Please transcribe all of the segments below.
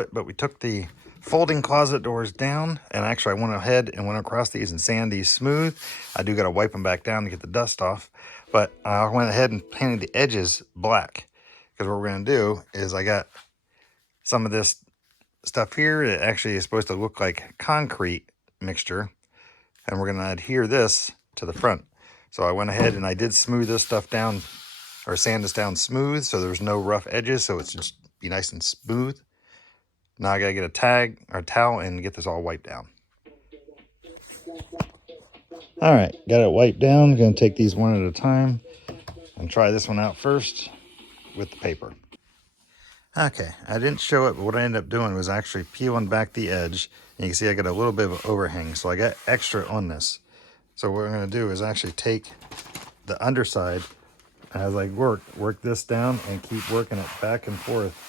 show it, but we took the folding closet doors down, and actually I went ahead and went across these and sanded these smooth. I do got to wipe them back down to get the dust off, but I went ahead and painted the edges black, because what we're going to do is I got some of this stuff here. It actually is supposed to look like concrete mixture, and we're going to adhere this to the front. So I went ahead and I did smooth this stuff down, or sand this down smooth, so there's no rough edges, so it's just be nice and smooth. Now I gotta get a tag or a towel and get this all wiped down. All right, got it wiped down. Gonna take these one at a time and try this one out first with the paper. Okay, I didn't show it, but what I ended up doing was actually peeling back the edge. And you can see I got a little bit of an overhang, so I got extra on this. So what I'm gonna do is actually take the underside as I work this down and keep working it back and forth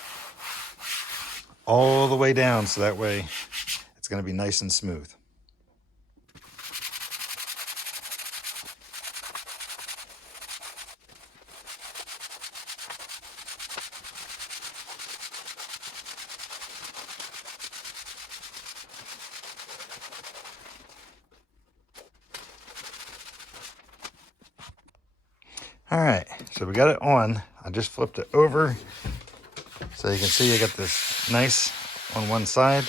all the way down, so that way it's going to be nice and smooth. All right, so we got it on. I just flipped it over so you can see I got this nice on one side.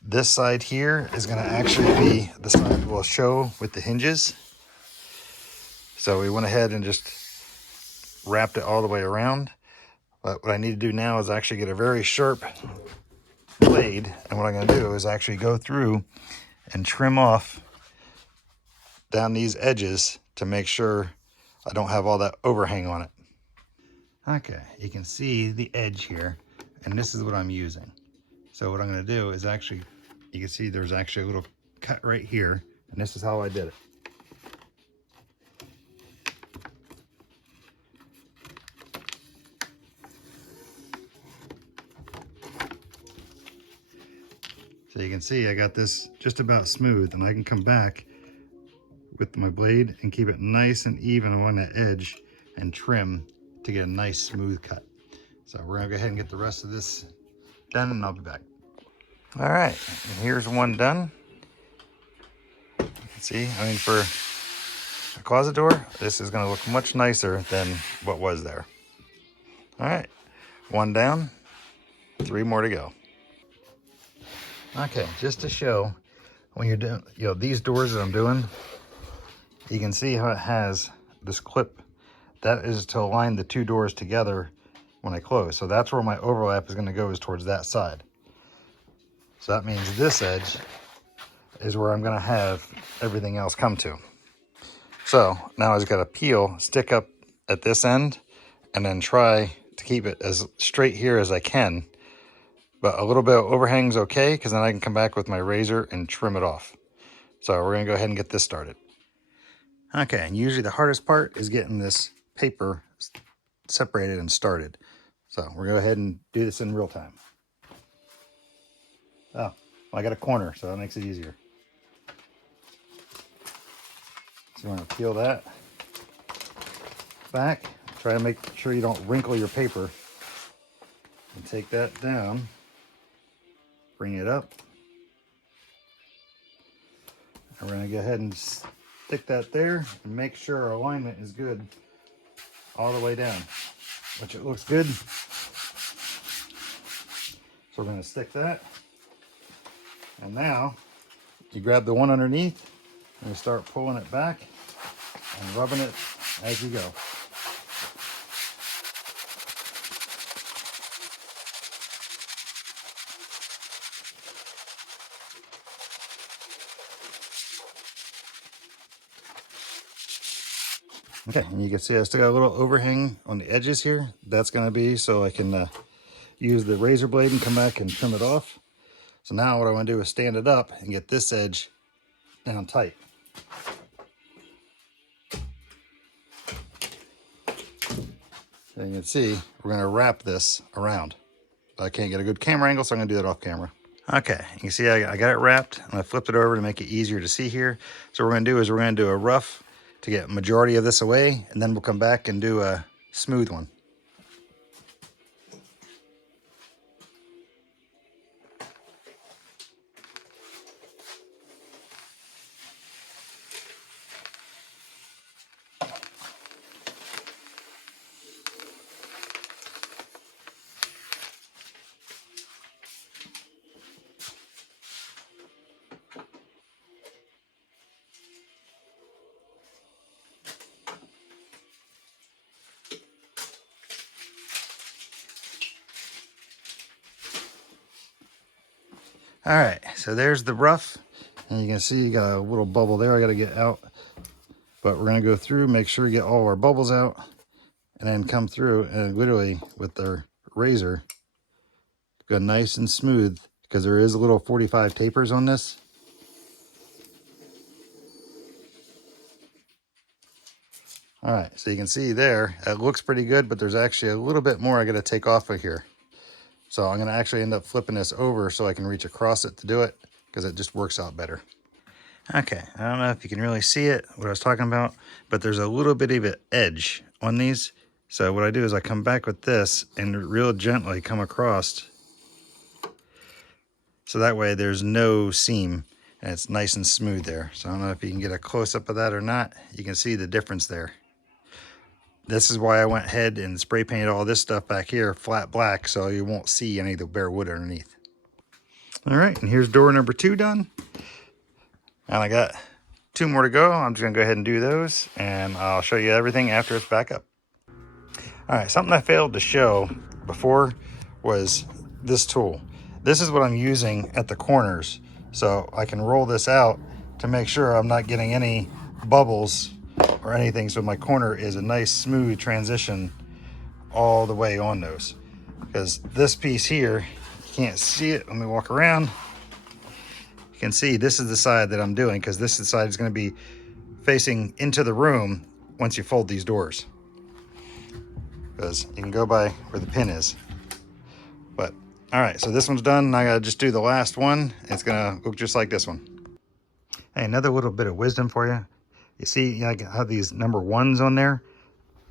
This side here is going to actually be the side we'll show with the hinges. So we went ahead and just wrapped it all the way around. But what I need to do now is actually get a very sharp blade, and what I'm going to do is actually go through and trim off down these edges to make sure I don't have all that overhang on it. Okay, you can see the edge here, and this is what I'm using. So what I'm going to do is actually, you can see there's actually a little cut right here, and this is how I did it. So you can see I got this just about smooth, and I can come back with my blade and keep it nice and even along that edge and trim to get a nice smooth cut. So we're gonna go ahead and get the rest of this done, and I'll be back. All right, and here's one done. See, I mean, for a closet door, this is gonna look much nicer than what was there. All right, one down, 3 more to go. Okay, just to show, when you're doing, these doors that I'm doing, you can see how it has this clip. That is to align the 2 doors together when I close. So that's where my overlap is going to go, is towards that side. So that means this edge is where I'm going to have everything else come to. So now I just got to peel, stick up at this end, and then try to keep it as straight here as I can. But a little bit of overhang is okay, because then I can come back with my razor and trim it off. So we're going to go ahead and get this started. Okay, and usually the hardest part is getting this paper separated and started. So we're going to go ahead and do this in real time. Oh, well, I got a corner, so that makes it easier. So you want to peel that back. Try to make sure you don't wrinkle your paper. And take that down. Bring it up. And we're going to go ahead and stick that there and make sure our alignment is good all the way down, which it looks good. So we're going to stick that. And now you grab the one underneath and you start pulling it back and rubbing it as you go. Okay, and you can see I still got a little overhang on the edges here. That's going to be so I can use the razor blade and come back and trim it off. So now what I want to do is stand it up and get this edge down tight. So you can see we're going to wrap this around. I can't get a good camera angle, so I'm going to do that off camera. Okay, you can see I got it wrapped, and I flipped it over to make it easier to see here. So what we're going to do is we're going to do a rough to get majority of this away, and then we'll come back and do a smooth one. All right, so there's the rough. And you can see you got a little bubble there I got to get out. But we're going to go through, make sure we get all our bubbles out, and then come through and literally with the razor, go nice and smooth, because there is a little 45 tapers on this. All right, so you can see there, it looks pretty good, but there's actually a little bit more I got to take off of here. So I'm going to actually end up flipping this over so I can reach across it to do it, because it just works out better. Okay, I don't know if you can really see it, what I was talking about, but there's a little bit of an edge on these. So what I do is I come back with this and real gently come across. So that way there's no seam and it's nice and smooth there. So I don't know if you can get a close-up of that or not. You can see the difference there. This is why I went ahead and spray painted all this stuff back here flat black so you won't see any of the bare wood underneath. All right, and here's door number 2 done. And I got 2 more to go. I'm just gonna go ahead and do those and I'll show you everything after it's back up. All right, something I failed to show before was this tool. This is what I'm using at the corners. So I can roll this out to make sure I'm not getting any bubbles or anything. So my corner is a nice smooth transition all the way on those. Because this piece here, you can't see it. Let me walk around. You can see this is the side that I'm doing because this side is going to be facing into the room once you fold these doors. Because you can go by where the pin is. But all right, so this one's done. I gotta just do the last one. It's gonna look just like this one. Hey, another little bit of wisdom for you. You see, I have these number 1s on there,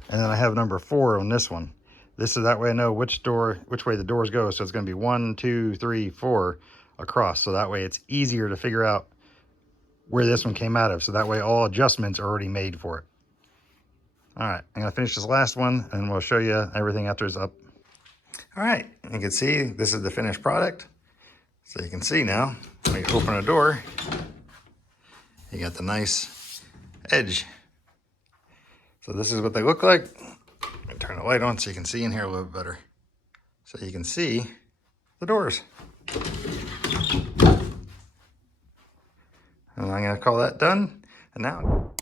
and then I have number 4 on this one. This is that way I know which way the doors go. So it's gonna be 1, 2, 3, 4 across. So that way it's easier to figure out where this one came out of. So that way all adjustments are already made for it. All right, I'm gonna finish this last one and we'll show you everything after it's up. All right, you can see this is the finished product. So you can see now, when you open a door, you got the nice edge. So this is what they look like. Let me turn the light on so you can see in here a little bit better. So you can see the doors. And I'm gonna call that done. And now